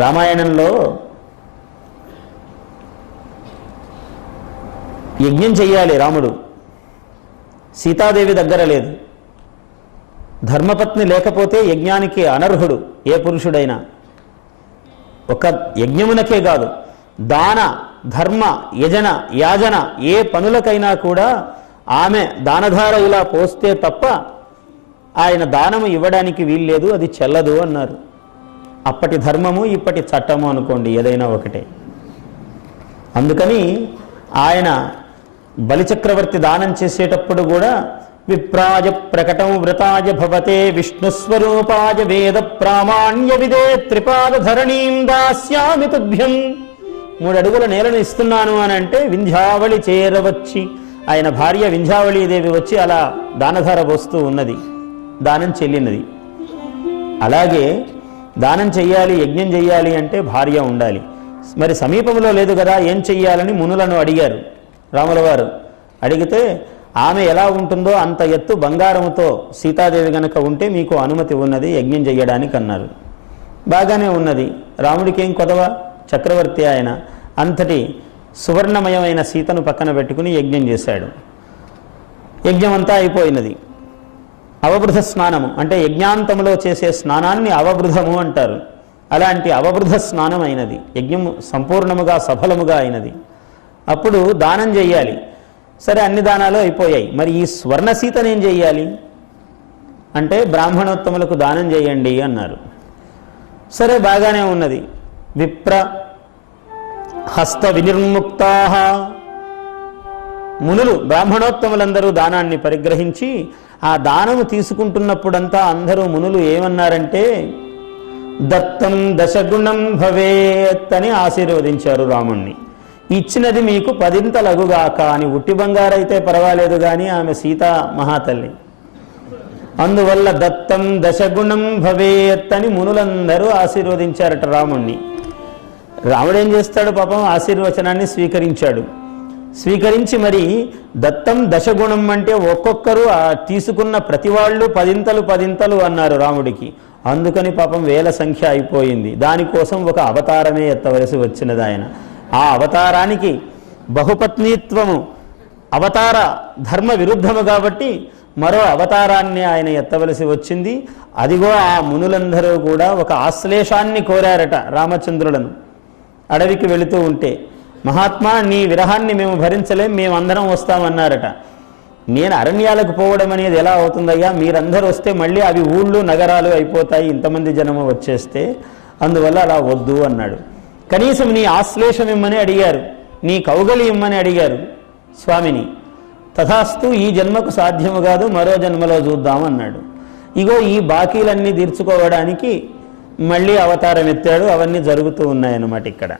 రామాయణంలో యజ్ఞం చెయ్యాలి రాముడు, సీతాదేవి దగ్గర లేదు. ధర్మపత్ని లేకపోతే యజ్ఞానికి అనర్హుడు ఏ పురుషుడైనా. ఒక యజ్ఞమునకే కాదు, దాన ధర్మ యజన యాజన ఏ పనులకైనా కూడా ఆమె దానధార ఇలా పోస్తే తప్ప ఆయన దానము ఇవ్వడానికి వీల్లేదు, అది చెల్లదు అన్నారు. అప్పటి ధర్మము ఇప్పటి చట్టము అనుకోండి, ఏదైనా ఒకటే. అందుకని ఆయన బలిచక్రవర్తి దానం చేసేటప్పుడు కూడా విప్రాయ ప్రకటం వృతాయ భవతే విష్ణుస్వరూపాయ వేద ప్రామాణ్య విదే త్రిపాద ధరణీం దాస్యామి తుభ్యం. 3 అడుగుల నేలను ఇస్తున్నాను అని అంటే వింధ్యావళి చేరవచ్చి ఆయన భార్య వింధ్యావళీదేవి వచ్చి అలా దానధార పోస్తూ ఉన్నది, దానం చెల్లినది. అలాగే దానం చెయ్యాలి, యజ్ఞం చెయ్యాలి అంటే భార్య ఉండాలి. మరి సమీపంలో లేదు కదా, ఏం చెయ్యాలని మునులను అడిగారు. రాముల వారు అడిగితే ఆమె ఎలా ఉంటుందో అంత ఎత్తు బంగారముతో సీతాదేవి గనక ఉంటే మీకు అనుమతి ఉన్నది యజ్ఞం చెయ్యడానికి అన్నారు. బాగానే ఉన్నది. రాముడికి ఏం కొదవ, చక్రవర్తి ఆయన. అంతటి సువర్ణమయమైన సీతను పక్కన పెట్టుకుని యజ్ఞం చేశాడు. యజ్ఞం అంతా అయిపోయినది. అవబృధ స్నానము అంటే యజ్ఞాంతంలో చేసే స్నానాన్ని అవబృధము అంటారు. అలాంటి అవబృధ స్నానం అయినది, యజ్ఞము సంపూర్ణముగా సఫలముగా అయినది. అప్పుడు దానం చెయ్యాలి. సరే, అన్ని దానాలు అయిపోయాయి. మరి ఈ స్వర్ణ సీతనేం చెయ్యాలి అంటే బ్రాహ్మణోత్తములకు దానం చేయండి అన్నారు. సరే, బాగానే ఉన్నది. విప్ర హస్త వినిర్ముక్తా, మునులు బ్రాహ్మణోత్తములందరూ దానాన్ని పరిగ్రహించి ఆ దానము తీసుకుంటున్నప్పుడంతా అందరూ మునులు ఏమన్నారంటే దత్తం దశగుణం భవేత్ అని ఆశీర్వదించారు రాముణ్ణి. ఇచ్చినది మీకు 10 అని. ఉట్టి బంగారైతే పర్వాలేదు కానీ ఆమె సీతా మహాతల్లి. అందువల్ల దత్తం దశగుణం భవేత్ అని మునులందరూ ఆశీర్వదించారట రాముణ్ణి. రాముడేం చేస్తాడు పాపం, ఆశీర్వచనాన్ని స్వీకరించాడు. స్వీకరించి మరి దత్తం దశగుణం అంటే ఒక్కొక్కరు తీసుకున్న ప్రతి వాళ్ళు 10 అన్నారు రాముడికి. అందుకని పాపం 1000 సంఖ్య అయిపోయింది. దానికోసం ఒక అవతారమే ఎత్తవలసి వచ్చినది ఆయన. ఆ అవతారానికి బహుపత్నీత్వము అవతార ధర్మ విరుద్ధము కాబట్టి మరో అవతారాన్ని ఆయన ఎత్తవలసి వచ్చింది. అదిగో ఆ మునులందరూ కూడా ఒక ఆశ్లేషాన్ని కోరారట రామచంద్రులను. అడవికి వెళుతూ ఉంటే, మహాత్మా నీ విరహాన్ని మేము భరించలేం, మేమందరం వస్తామన్నారట. నేను అరణ్యాలకు పోవడం అనేది ఎలా అవుతుందయ్యా, మీరందరూ వస్తే మళ్ళీ అవి ఊళ్ళు నగరాలు అయిపోతాయి, ఇంతమంది జనము వచ్చేస్తే, అందువల్ల అలా వద్దు అన్నాడు. కనీసం నీ ఆశ్లేషం ఇమ్మని అడిగారు, నీ కౌగలి ఇమ్మని అడిగారు స్వామిని. తథాస్తు, ఈ జన్మకు సాధ్యము కాదు, మరో జన్మలో చూద్దామన్నాడు. ఇగో ఈ బాకీలన్నీ తీర్చుకోవడానికి మళ్ళీ అవతారం ఎత్తాడు. అవన్నీ జరుగుతూ ఉన్నాయన్నమాట ఇక్కడ.